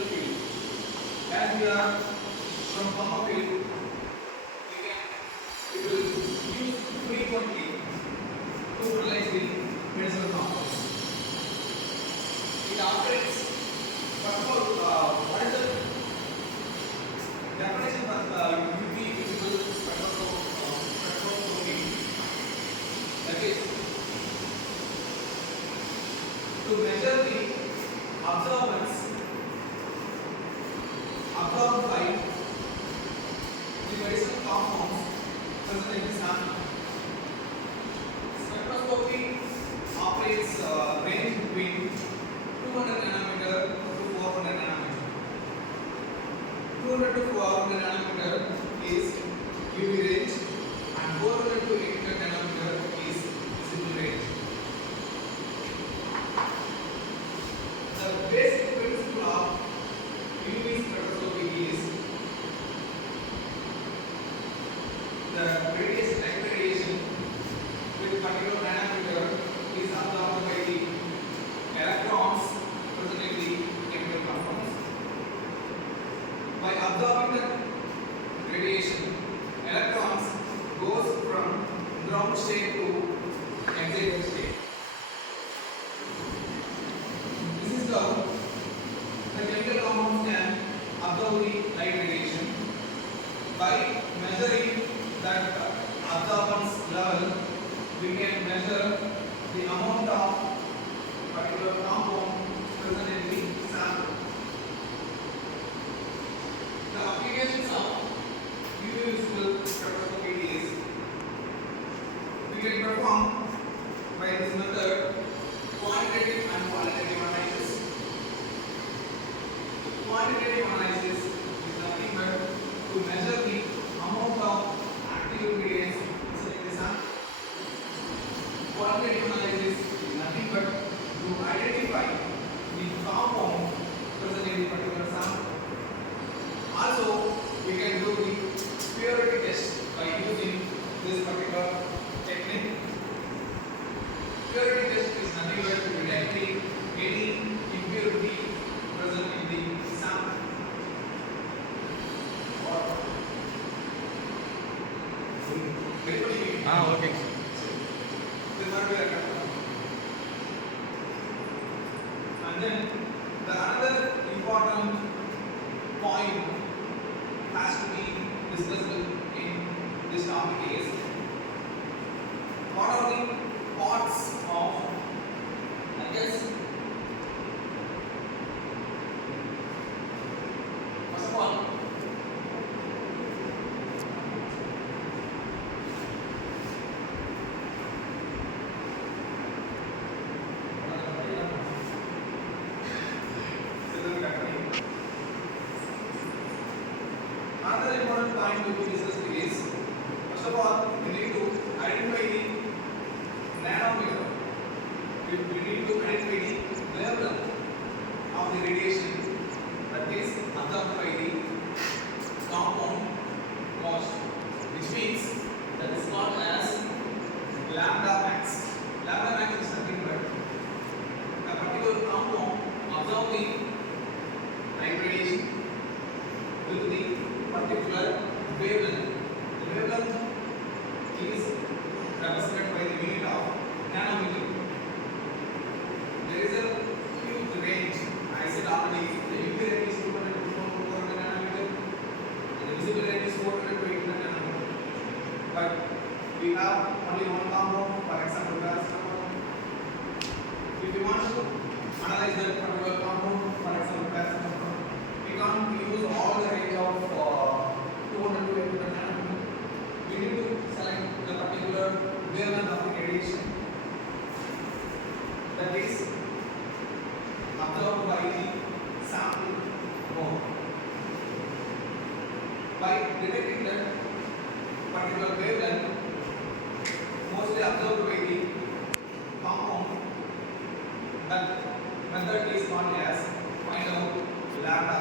visible field. As we are from far field, we will use frequently to analyze the medicinal compounds. It operates, first of all, what is the definition for UV visible spectroscopy? That is, to measure the absorbed by the medicinal compounds present in the sample. Spectroscopy operates range between 200 nanometer to 400 nanometer. 200 to 400 nanometer is UV range and 400 to 800 nanometer is visible range. The basic principle of UV spectroscopy is the radiation, light radiation with particular diameter is absorbed by the electrons present in the chemical compounds. By absorbing the radiation, electrons goes from ground state to excited state. This is how the chemical compounds can absorb the light radiation. By measuring that absorbance level, we can measure the amount of particular compound present in the sample. The applications of UV visible spectroscopy is we can perform by this method quantitative and qualitative analysis. Quantitative analysis is nothing but to measure the amount of active ingredients present in the sample. Qualitative analysis is nothing but to identify the compound present in the particular sample. Also, we can do the purity test by using this particular technique. Purity test is nothing but to detect any impurity present in the sample. Okay. And then the another important point has to be discussed in this topic is what are the parts of, I guess, first of all, another important point to be discussed is, first of all, we need to identify the nanometer. We need to identify the wavelength of the radiation that is absorbed by the compound most, which means that is called as lambda max. Lambda max is nothing but a particular compound absorbing light radiation with the particular wavelength. The wavelength is represented by the unit of nanometer. There is a huge range. I said already, the UV range is 200 to 400 nanometer, and the visible range is 400 to 800 nanometer. But we have only one compound, for example, paracetamol. If we want to analyze that particular compound, for example, paracetamol, we can't use all the range of 200 to 800 nanometer. We need to select the particular wavelength of the radiation that is absorbed by the sample mode. By detecting that particular wavelength mostly absorbed by the compound, that method is called as find out lambda